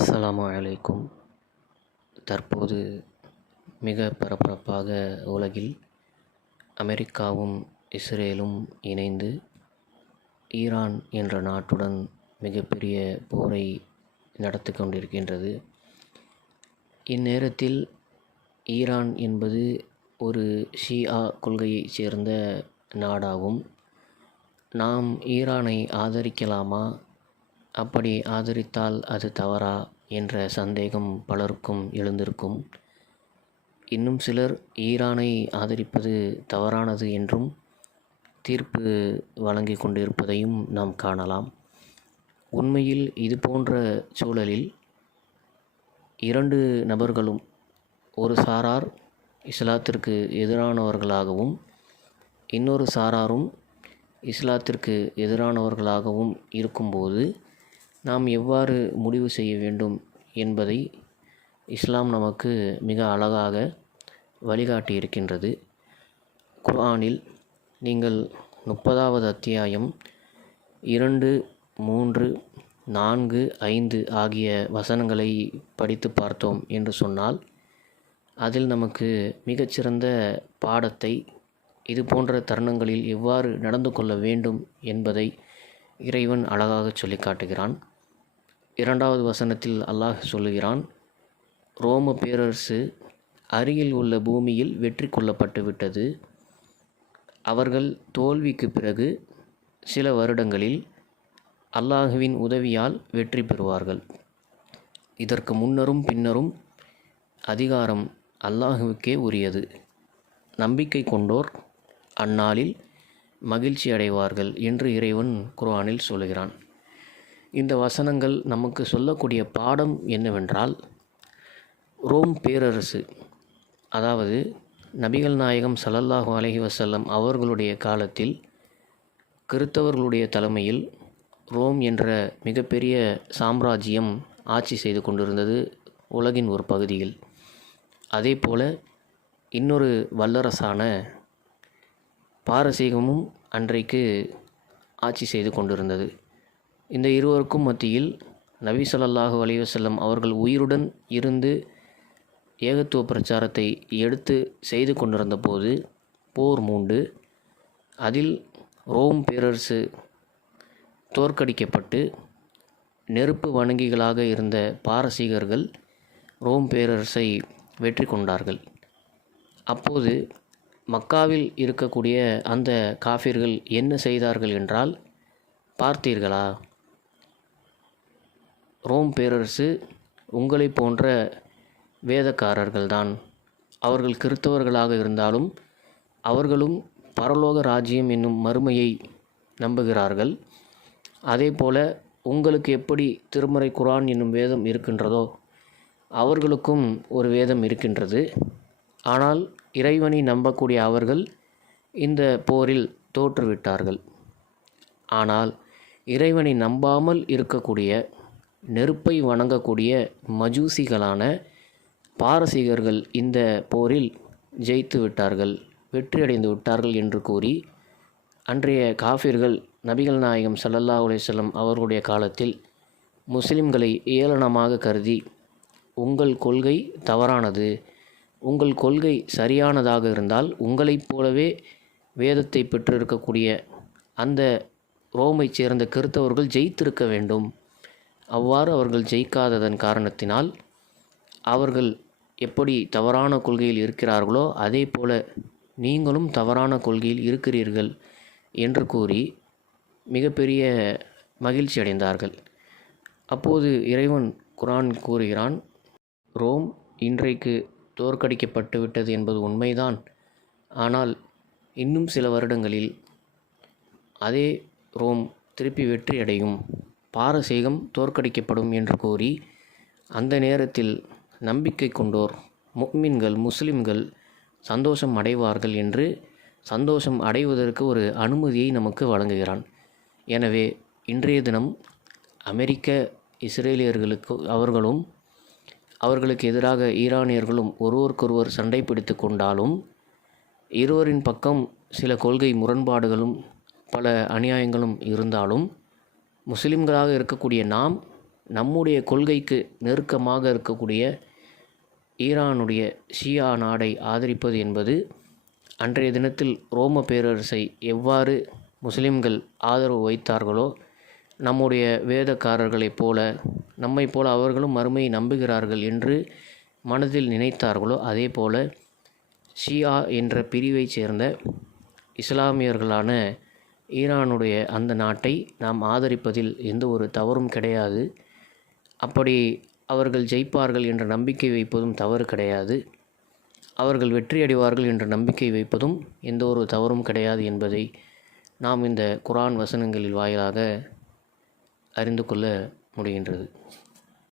அஸ்ஸலாமு அலைக்கும். தற்போது மிக பரபரப்பாக உலகில் அமெரிக்காவும் இஸ்ரேலும் இணைந்து ஈரான் என்ற நாட்டுடன் மிகப்பெரிய போரை நடத்தி கொண்டிருக்கின்றது. இந்நேரத்தில் ஈரான் என்பது ஒரு ஷியா கொள்கையைச் சேர்ந்த நாடாகும். நாம் ஈரானை ஆதரிக்கலாமா, அப்படி ஆதரித்தால் அது தவறா என்ற சந்தேகம் பலருக்கும் எழுந்திருக்கும். இன்னும் சிலர் ஈரானை ஆதரிப்பது தவறானது என்றும் தீர்ப்பு வழங்கி கொண்டிருப்பதையும் நாம் காணலாம். உண்மையில் இது போன்ற சூழலில் இரண்டு நபர்களும், ஒரு சாரார் இஸ்லாத்திற்கு எதிரானவர்களாகவும் இன்னொரு சாராரும் இஸ்லாத்திற்கு எதிரானவர்களாகவும் இருக்கும்போது நாம் எவ்வாறு முடிவு செய்ய வேண்டும் என்பதை இஸ்லாம் நமக்கு மிக அழகாக வழிகாட்டி இருக்கின்றது. குர்ஆனில் நீங்கள் 30வது அத்தியாயம் 2, 3, 4, 5 ஆகிய வசனங்களை படித்து பார்த்தோம் என்று சொன்னால், அதில் நமக்கு மிகச்சிறந்த பாடத்தை, இது போன்ற தருணங்களில் எவ்வாறு நடந்து கொள்ள வேண்டும் என்பதை இறைவன் அழகாக சொல்லி காட்டுகிறான். 2வது வசனத்தில் அல்லாஹ் சொல்லுகிறான், ரோம பேரரசு அருகில் உள்ள பூமியில் வெற்றி கொள்ளப்பட்டு விட்டது. அவர்கள் தோல்விக்கு பிறகு சில வருடங்களில் அல்லாஹுவின் உதவியால் வெற்றி பெறுவார்கள். இதற்கு முன்னரும் பின்னரும் அதிகாரம் அல்லாஹுவுக்கே உரியது. நம்பிக்கை கொண்டோர் அந்நாளில் மகிழ்ச்சி அடைவார்கள் என்று இறைவன் குர்ஆனில் சொல்லுகிறான். இந்த வசனங்கள் நமக்கு சொல்லக்கூடிய பாடம் என்னவென்றால், ரோம் பேரரசு, அதாவது நபிகள் நாயகம் ஸல்லல்லாஹு அலைஹி வஸல்லம் அவர்களுடைய காலத்தில் கிறித்தவர்களுடைய தலைமையில் ரோம் என்ற மிகப்பெரிய சாம்ராஜ்யம் ஆட்சி செய்து கொண்டிருந்தது உலகின் ஒரு பகுதியில். அதே போல இன்னொரு வல்லரசான பாரசீகமும் அன்றைக்கு ஆட்சி செய்து கொண்டிருந்தது. இந்த இருவருக்கும் மத்தியில் நபி ஸல்லல்லாஹு அலைஹி வஸல்லம் அவர்கள் உயிருடன் இருந்து ஏகத்துவ பிரச்சாரத்தை எடுத்து செய்து கொண்டிருந்த போது போர் மூண்டு அதில் ரோம் பேரரசு தோற்கடிக்கப்பட்டு நெருப்பு வணங்கிகளாக இருந்த பாரசீகர்கள் ரோம் பேரரசை வெற்றி கொண்டார்கள். அப்போது மக்காவில் இருக்கக்கூடிய அந்த காஃபிர்கள் என்ன செய்தார்கள் என்றால், பார்த்தீர்களா, ரோம் பேரரசு உங்களை போன்ற வேதக்காரர்கள்தான். அவர்கள் கிறித்தவர்களாக இருந்தாலும் அவர்களும் பரலோக ராஜ்யம் என்னும் மறுமையை நம்புகிறார்கள். அதே போல உங்களுக்கு எப்படி திருமறை குர்ஆன் என்னும் வேதம் இருக்கின்றதோ அவர்களுக்கும் ஒரு வேதம் இருக்கின்றது. ஆனால் இறைவனை நம்பக்கூடிய அவர்கள் இந்த போரில் தோற்றுவிட்டார்கள். ஆனால் இறைவனை நம்பாமல் இருக்கக்கூடிய, நெருப்பை வணங்கக்கூடிய மஜூசிகளான பாரசீகர்கள் இந்த போரில் ஜெயித்து விட்டார்கள், வெற்றியடைந்து விட்டார்கள் என்று கூறி அன்றைய காஃபிர்கள் நபிகள் நாயகம் ஸல்லல்லாஹு அலைஹி வஸல்லம் அவர்களுடைய காலத்தில் முஸ்லிம்களை ஏளனமாக கருதி, உங்கள் கொள்கை தவறானது, உங்கள் கொள்கை சரியானதாக இருந்தால் உங்களைப் போலவே வேதத்தை பெற்றிருக்கக்கூடிய அந்த ரோமைச் சேர்ந்த கிறித்தவர்கள் ஜெயித்திருக்க வேண்டும். அவ்வாறு அவர்கள் ஜெயிக்காததன் காரணத்தினால் அவர்கள் எப்படி தவறான கொள்கையில் இருக்கிறார்களோ அதே போல நீங்களும் தவறான கொள்கையில் இருக்கிறீர்கள் என்று கூறி மிகப்பெரிய மகிழ்ச்சி அடைந்தார்கள். அப்போது இறைவன் குர்ஆன் கூறுகிறான், ரோம் இன்றைக்கு தோற்கடிக்கப்பட்டு விட்டது என்பது உண்மைதான். ஆனால் இன்னும் சில வருடங்களில் அதே ரோம் திருப்பி வெற்றி அடையும், பாரசீகம் தோற்கடிக்கப்படும் என்று கூறி அந்த நேரத்தில் நம்பிக்கை கொண்டோர் முஃமின்கள், முஸ்லிம்கள் சந்தோஷம் அடைவார்கள் என்று சந்தோஷம் அடைவதற்கு ஒரு அனுமதியை நமக்கு வழங்குகிறான். எனவே இன்றைய தினம் அமெரிக்க இஸ்ரேலியர்களுக்கு அவர்களுக்கு எதிராக ஈரானியர்களும் ஒருவருக்கொருவர் சண்டை பிடித்து கொண்டாலும், இருவரின் பக்கம் சில கொள்கை முரண்பாடுகளும் பல அநியாயங்களும் இருந்தாலும், முஸ்லிம்களாக இருக்கக்கூடிய நாம் நம்முடைய கொள்கைக்கு நெருக்கமாக இருக்கக்கூடிய ஈரானுடைய ஷியா நாடை ஆதரிப்பது என்பது அன்றைய தினத்தில் ரோம பேரரசை எவ்வாறு முஸ்லிம்கள் ஆதரவு வைத்தார்களோ, நம்முடைய வேதக்காரர்களைப் போல நம்மைப் போல அவர்களும் மறுமையை நம்புகிறார்கள் என்று மனதில் நினைத்தார்களோ, அதே போல ஷியா என்ற பிரிவைச் சேர்ந்த இஸ்லாமியர்களான ஈரானுடைய அந்த நாட்டை நாம் ஆதரிப்பதில் எந்த ஒரு தவறும் கிடையாது. அப்படி அவர்கள் ஜெயிப்பார்கள் என்ற நம்பிக்கை வைப்பதும் தவறு கிடையாது. அவர்கள் வெற்றியடைவார்கள் என்ற நம்பிக்கை வைப்பதும் எந்த ஒரு தவறும் கிடையாது என்பதை நாம் இந்த குர்ஆன் வசனங்களில் வாயிலாக அறிந்து கொள்ள முடிகின்றது.